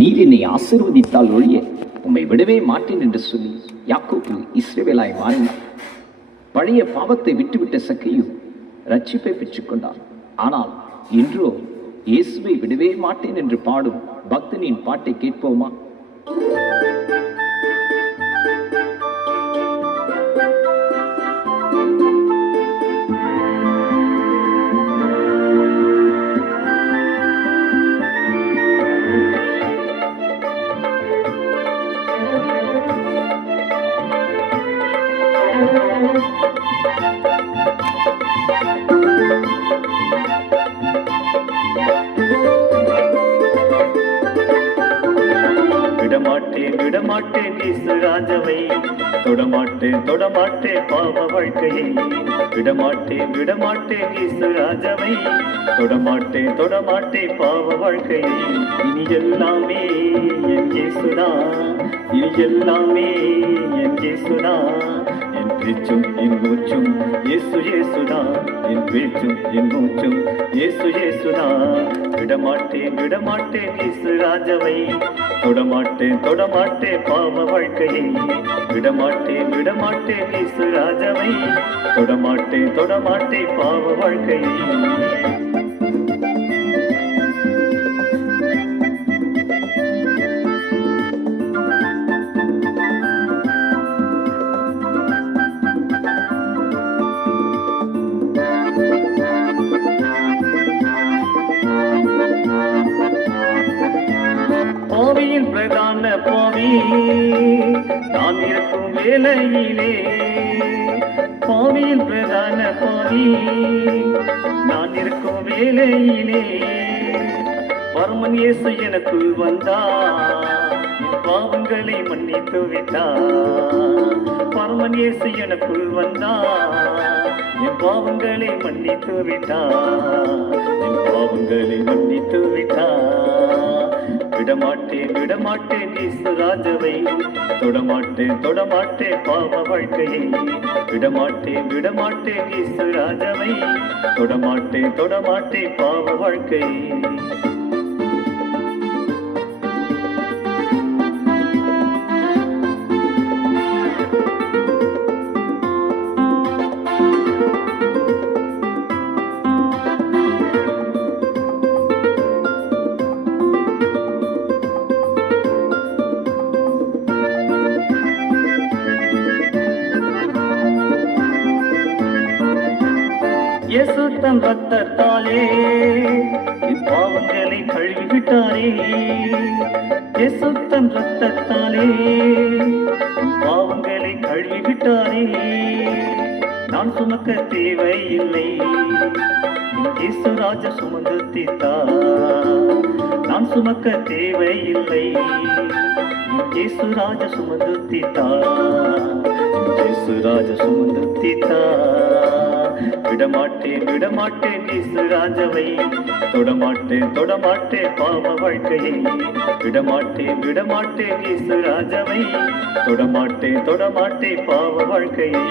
நீர் என்னை ஆசீர்வதித்தால் ஒழிய உம்மை விடவே மாட்டேன் என்று சொல்லி யாக்கோபு இஸ்ரவேலாய் மாறினார். பழைய பாவத்தை விட்டுவிட்ட சக்கையு ரட்சிப்பை பெற்றுக்கொண்டார். ஆனால் இன்றோ இயேசுவை விடவே மாட்டேன் என்று பாடும் பக்தனின் பாட்டை கேட்போமா? விடமாட்டேன் இயேசு ராஜாவை, தொடமாட்டேன் பாவ வாழ்க்கையை. விடமாட்டேன் இயேசு ராஜாவை, தொடமாட்டேன் பாவ வாழ்க்கையை. இனி எல்லாமே என் இயேசுதான், இனி எல்லாமே என் இயேசுதான். என் பேச்சும் என் மூச்சும் இயேசுதான், என் பேச்சும் என் மூச்சும் இயேசுதான். விடமாட்டேன் இயேசு ராஜாவை, தொடமாட்டேன் பாவ வாழ்க்கையை. விடமாட்டேன் இயேசு ராஜாவை, தொடமாட்டேன் பாவ வாழ்க்கையை. பாவியின் பிரதான பாவி நான் இருக்கும் வேளையிலே, பாவியின் பிரதான பாவி நான் இருக்கும் வேளையிலே, பரமன் இயேசு எனக்குள் வந்தார், என் பாவங்களை மன்னித்து விட்டார். பரமன் இயேசு எனக்குள் வந்தார், என் பாவங்களை மன்னித்து விட்டார், என் பாவங்களை மன்னித்து விட்டார். விடமாட்டேன் இயேசு ராஜாவை, தொடமாட்டேன் பாவ வாழ்க்கையை. விடமாட்டேன் இயேசு ராஜாவை, தொடமாட்டேன் பாவ வாழ்க்கையை. இயேசு தன் ரத்தத்தாலே என் பாவங்களை கழுவிவிட்டாரே. இயேசு தன் ரத்தத்தாலே என் பாவங்களை கழுவிவிட்டாரே. நான் சுமக்க தேவையில்லை, இயேசு ராஜா சுமந்து தீர்த்தார். நான் சுமக்க தேவையில்லை, இயேசு ராஜா சுமந்து தீர்த்தார். இயேசு ராஜா சுமந்து தீர்த்தார். விடமாட்டேன் இயேசு ராஜாவை, தொடமாட்டேன் பாவ வாழ்க்கையை. விடமாட்டேன் இயேசு ராஜாவை, தொடமாட்டேன் பாவ வாழ்க்கையை.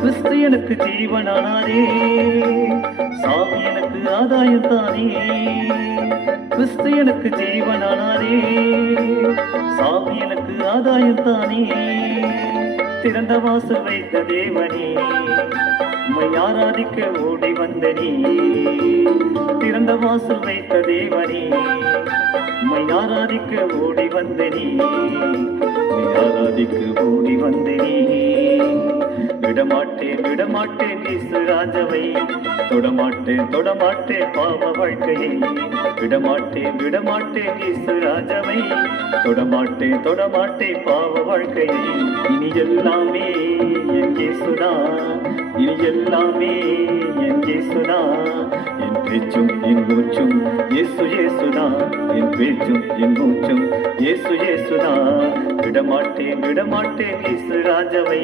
கிறிஸ்து எனக்கு ஜீவனானாரே, சாமி எனக்கு ஆதாயம் தானே. கிறிஸ்து எனக்கு ஜீவனானாரே, சாமி எனக்கு ஆதாயம் தானே. திறந்த வாசல் வைத்த தேவனே, உம்மை ஆராதிக்க ஓடி வந்தனே. திறந்த வாசல் வைத்த தேவனே, உம்மை ஆராதிக்க ஓடி வந்தனே. உம்மை ஆராதிக்க ஓடி வந்தனே. விடமாட்டேன் இயேசு ராஜாவை, தொடமாட்டேன் பாவ வாழ்க்கையை. விடமாட்டேன் இயேசு ராஜாவை, தொடமாட்டேன் பாவ வாழ்க்கையை. இனி எல்லாமே என் இயேசுதான், இனி எல்லாமே என் இயேசுதான். என் பேச்சும் என் மூச்சும் இயேசு இயேசுதான், என் பேச்சும் என் மூச்சும் இயேசு இயேசுதான். விடமாட்டேன் விடமாட்டேன் இயேசு ராஜாவை,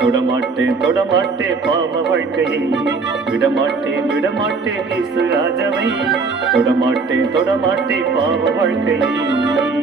தொடமாட்டேன் தொடமாட்டேன் பாவ வாழ்க்கையை. விடமாட்டேன் விடமாட்டேன் இயேசு ராஜாவை, தொடமாட்டேன் தொடமாட்டேன் பாவ வாழ்க்கையை.